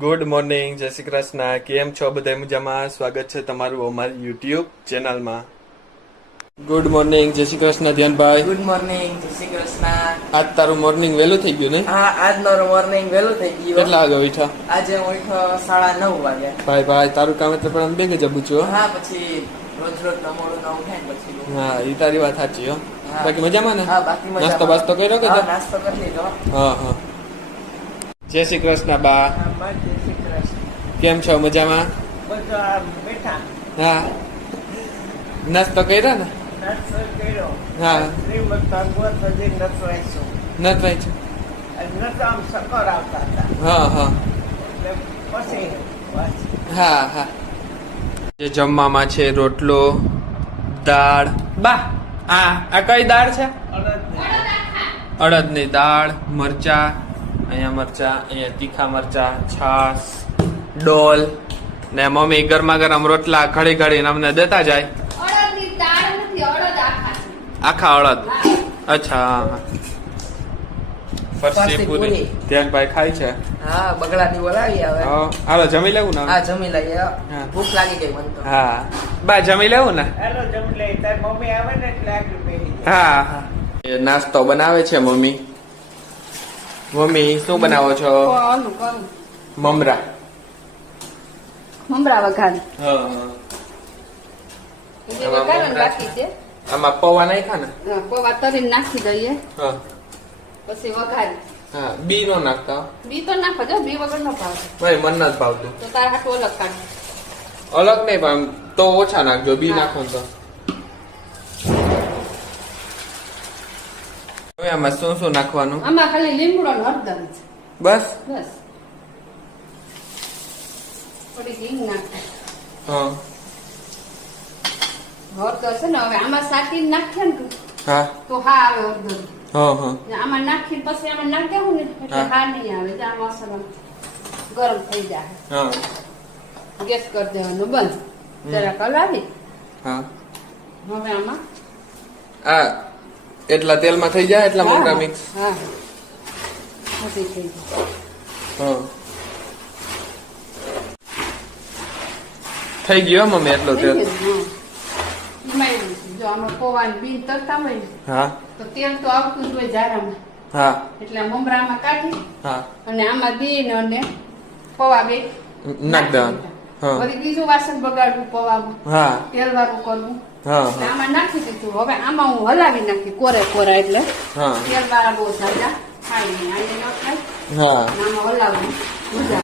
Good morning, જય શ્રી કૃષ્ણ. કેમ છો બધા? મજામાં? સ્વાગત છે તમારું અમારી યુટ્યુબ ચેનલમાં. ગુડ મોર્નિંગ, જય શ્રી કૃષ્ણ ધ્યાનભાઈ. ગુડ મોર્નિંગ, જય શ્રી કૃષ્ણ. આજ તારું મોર્નિંગ વહેલું થઈ ગયું ને? હા, આજ મારું મોર્નિંગ વહેલું થઈ ગયું. કેટલા વાગે ઉઠ્યા? આજે હું ઉઠ્યો 9:30 વાગે. ભાઈ તારું કામ એટલે પણ બે ગજબ છું. હા, પછી રોજ મોડું ન ઉઠાય ને પછી. હા, એ તારી વાત સાચી હો. હા. બાકી મજામાં ને? હા, બાકી મજામાં. નાસ્તો બાસ્તો કર્યો કે? હા, નાસ્તો કરી લીધો. હા. જય શ્રી કૃષ્ણ બા. હા, બસ જય શ્રી કૃષ્ણ. કેમ છો? મજામાં? બધા બેઠા. હા. નાસ્તો કર્યો ને? નાસ્તો કર્યો. હા. શ્રીમદ ભાગવત હજી નથી વાંચ્યું. નથી વાંચ્યું? નથી આમ સકર આવતા હતા. હા. એટલે પછી વાંચ્યું. હા. જે જમવામાં છે રોટલો, દાળ. બા આ કઈ દાળ છે? અડદની દાળ, મરચા, અહીંયા મરચા, અહીંયા તીખા મરચા, છાશ, ડોલ ને મમ્મી ગરમા ગરમ રોટલા ઘડી ઘડીને અમને દેતા જાય. અડદની દાળ નથી, અડદ આખા છે. આખા અડદ. અચ્છા. હા. ફરસી પૂરી ધ્યાનભાઈ ખાય છે. હા, બગડાની બોલાવી આવે. હાલો જમી લેવું ને? હા, જમી લઈએ. હા. ભૂખ લાગી ગઈ મને તો. હા બા જમી લેવું ને? હેલો, જમી લઈ. તાર મમ્મી આવે ને એટલે આગળ બેસી. હા. એ નાસ્તો બનાવે છે મમ્મી. મમ્મી શું બનાવો છો? મમરા. મમરા વઘાર. હા. એ વઘારવાનું બાકી છે. આમાં પૌવા નાખ્યા ને? હા, પૌવા તરીને નાખી દઈએ, હા. પછી વઘારી. હા, બી નો નાખતા હો. બી તો નાખો જો, બી વગર ન ભાવે ભાઈ મન નથી ભાવતું. તો તારા હાટું અલગ કાઢ. અલગ નહીં પણ તો ઓછા નાખજો, બી હા. નાખો ને તો. હવે આમાં શું નાખવાનું? આમાં ખાલી લીમડો ને હળદર છે, બસ. બસ. થોડીક હિંગ નાખે. હા. હળદર છે ને, હવે આમાં સાકીને નાખીએ ને હા. તો હા આવે હળદર. હા. ને આમાં નાખીને પછી આમાં નાખી દેવું ને એટલે હા. હા નહીં આવે. જે આ મસાલો ગરમ થઈ જાય, હા. ગેસ કરી દેવાનો બંધ. જરાક હલાવી હા. હવે આમાં આ એટલા તેલમાં થઈ જાય એટલા મમરા મિક્સ. હા, મોટી થઈ જાય. હા. થઈ ગયો મમ્મી એટલો તેલ. થઈ ગયું, હા. એમાં એવું છે, જો આમાં પૌવાની બીન તરતા હોય ને હા. તો તેલ તો આવતું જ હોય જારામાં, હા. એટલે આ મમરામાં કાઢી હા. અને આમાં બીન અને પૌવા બે નાખ દેવાનું. હા. વળી બીજું વાસણ બગાડવું, પૌવાનું હા. તેલ વાળું કરવું. હા. એટલે આમાં નાખી દીધું. હવે આમાં હું હલાવી નાખી કોરા એટલે હા. તેલ વાળા બહુ સાજા ખાય નહીં, આને ન ખાય. હા. અને આમાં હલાવવું મજા